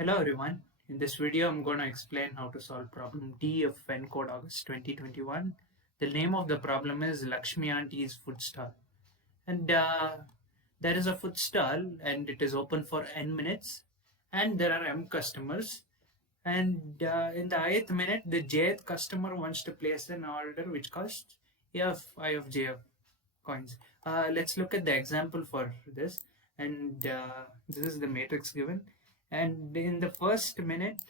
Hello everyone. In this video, I'm going to explain how to solve problem D of Encode August 2021. The name of the problem is Lakshmi Auntie's food stall. And there is a food stall and it is open for n minutes and there are m customers. And in the ith minute, the jth customer wants to place an order which costs I of j of coins. Let's look at the example for this. And this is the matrix given. And in the first minute,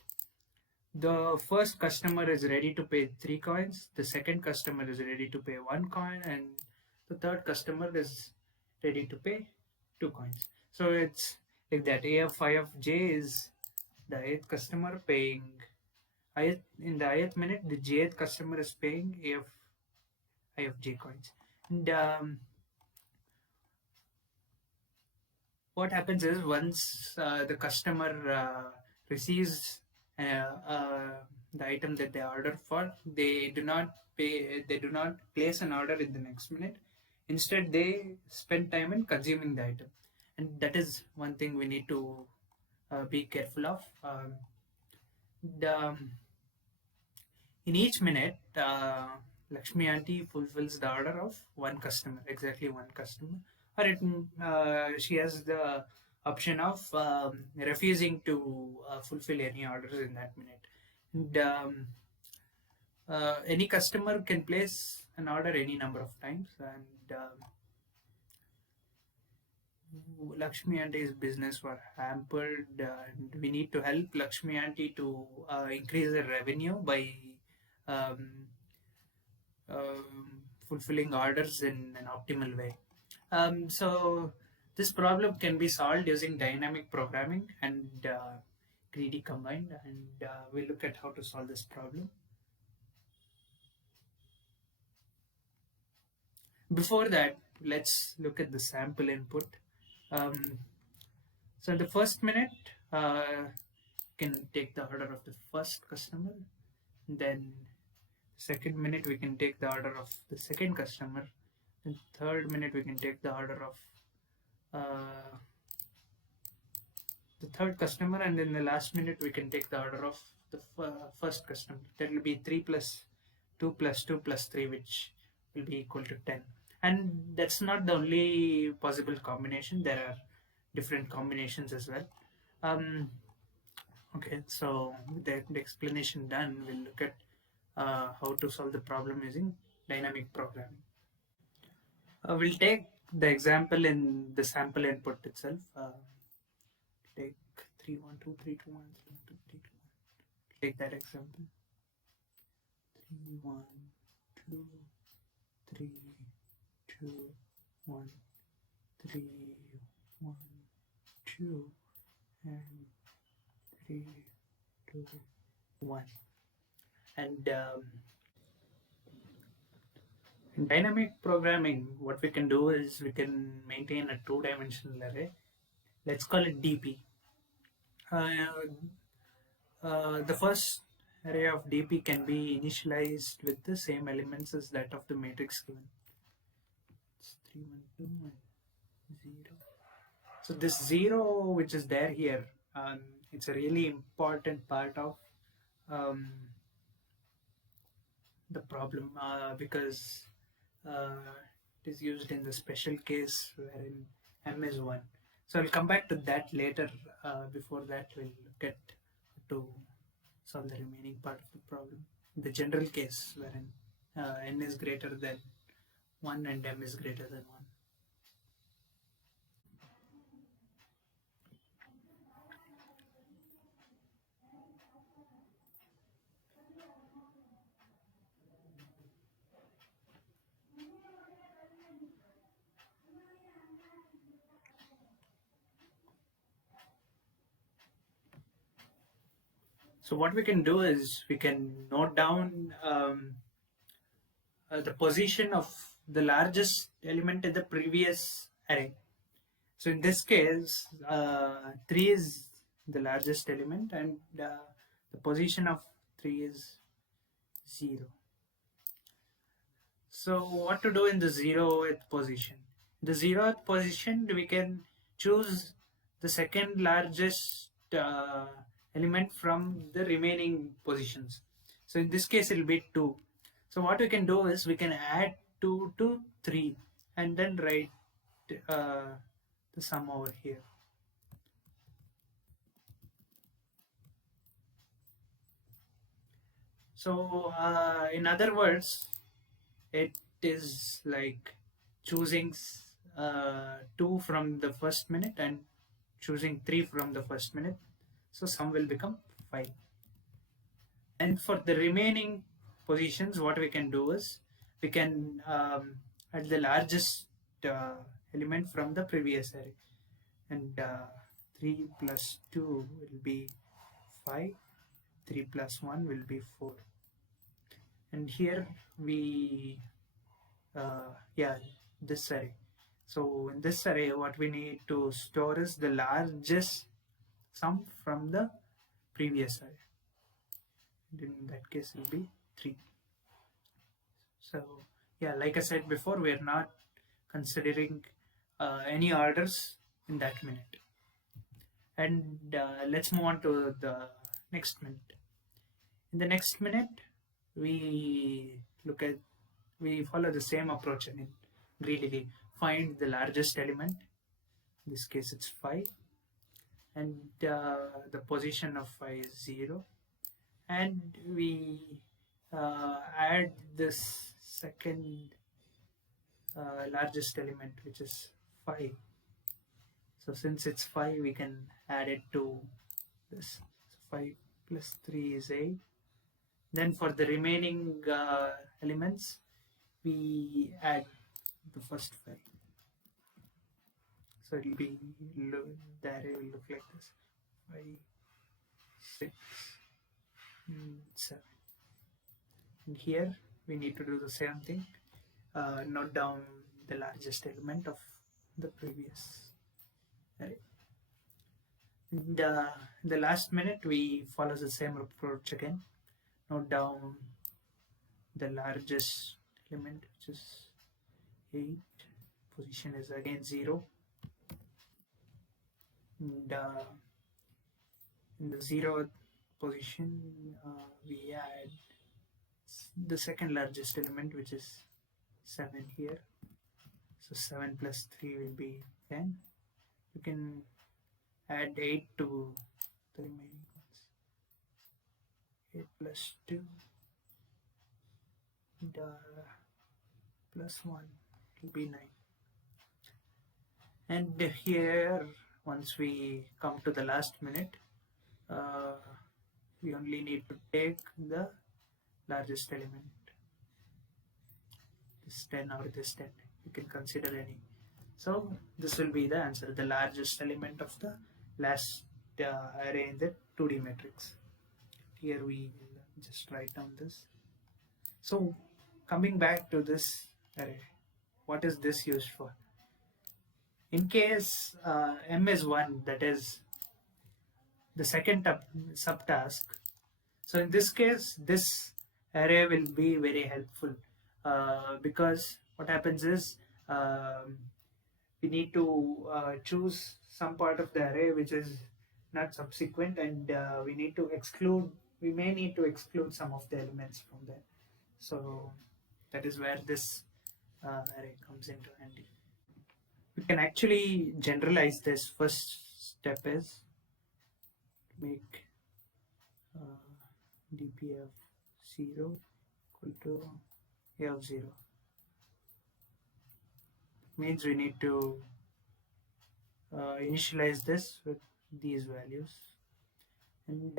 the first customer is ready to pay 3 coins, the second customer is ready to pay 1 coin, and the third customer is ready to pay 2 coins. So it's like that. A of I of j is the ith customer paying in the ith minute, the jth customer is paying A of I of j coins. And what happens is once the customer receives the item that they ordered for, they do not place an order in the next minute. Instead, they spend time in consuming the item, and that is one thing we need to be careful of. In each minute, Lakshmi Auntie fulfills the order of one customer, exactly one customer, or she has the option of refusing to fulfill any orders in that minute. And any customer can place an order any number of times, and Lakshmi Auntie's business were hampered, and we need to help Lakshmi Auntie to increase their revenue by um, fulfilling orders in an optimal way. So this problem can be solved using dynamic programming and greedy combined, and we'll look at how to solve this problem. Before that, let's look at the sample input. So in the first minute, can take the order of the first customer. Then second minute, we can take the order of the second customer. In third minute, we can take the order of the third customer, and in the last minute, we can take the order of the first customer. That will be 3 plus 2 plus 2 plus 3, which will be equal to 10. And that's not the only possible combination. There are different combinations as well. Okay, so with the explanation done, we'll look at how to solve the problem using dynamic programming. We'll take the example in the sample input itself. Take 3 1 2 3 2 1 3 2 3 2 1. Take that example. 3 1 2 3 2 1 3 1 2 and 3 2 1. And in dynamic programming, what we can do is we can maintain a two-dimensional array. Let's call it DP. The first array of DP can be initialized with the same elements as that of the matrix given. It's 3 1 2 and 0. So this 0 which is there here, it's a really important part of the problem because it is used in the special case wherein m is 1. So I'll come back to that later. Before that, we'll get to solve the remaining part of the problem. The general case wherein n is greater than 1 and m is greater than 1. So what we can do is we can note down the position of the largest element in the previous array. So in this case, 3 is the largest element, and the position of 3 is 0. So what to do in the 0th position? The 0th position, we can choose the second largest element from the remaining positions. So in this case, it will be 2. So what we can do is we can add 2 to 3 and then write the sum over here. So in other words, it is like choosing 2 from the first minute and choosing 3 from the first minute. So sum will become 5. And for the remaining positions, what we can do is we can add the largest uh, element from the previous array. And 3 plus 2 will be 5, 3 plus 1 will be 4. And here we, yeah, this array. So in this array, what we need to store is the largest sum from the previous array. In that case, it will be 3. So yeah, like I said before, we are not considering any orders in that minute. And let's move on to the next minute. In the next minute, we look at we follow the same approach and greedily find the largest element. In this case, it's 5, and the position of 5 is 0, and we add this second largest element, which is 5. So since it's 5, we can add it to this. So 5 plus 3 is 8. Then for the remaining elements, we add the first 5. So it will be, the array will look like this: 5, 6, 7. And here we need to do the same thing. Note down the largest element of the previous array. And in the last minute, we follow the same approach again. Note down the largest element, which is 8. Position is again 0. And in the 0th position, we add the second largest element, which is 7 here. So 7 plus 3 will be 10. You can add 8 to the remaining ones. 8 plus 2 and plus 1 will be 9. And here, once we come to the last minute, uh, we only need to take the largest element, this 10 or this 10. You can consider any. So this will be the answer, the largest element of the last array in the 2D matrix. Here we just write down this. So coming back to this array, what is this used for? In case m is 1, that is the second subtask. So in this case, this array will be very helpful because what happens is we need to choose some part of the array which is not subsequent, and we may need to exclude some of the elements from there. So that is where this array comes into handy. We can actually generalize this. First step is make dp of 0 equal to a of 0. Means we need to initialize this with these values, and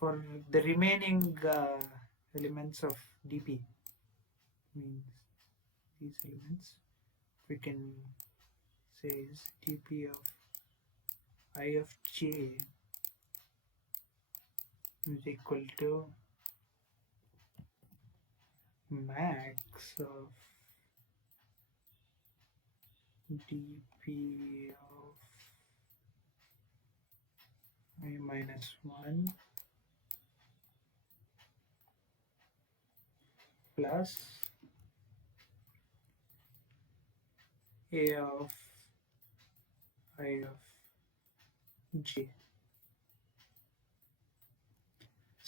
for the remaining elements of dp, means these elements, we can say is dp of I of j is equal to max of dp of I minus 1 plus a of I of j.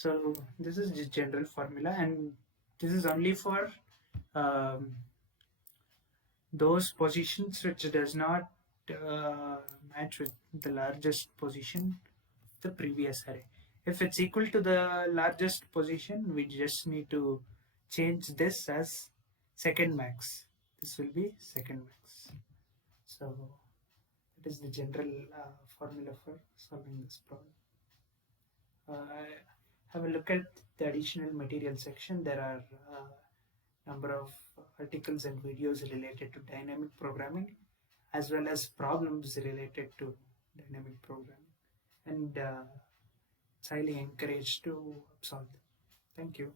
So this is the general formula, and this is only for um, those positions which does not uh, match with the largest position of the previous array. If it's equal to the largest position, we just need to change this as second max. This will be second max. So that is the general formula for solving this problem. Have a look at the additional material section. There are number of articles and videos related to dynamic programming as well as problems related to dynamic programming, and it's highly encouraged to solve them. Thank you.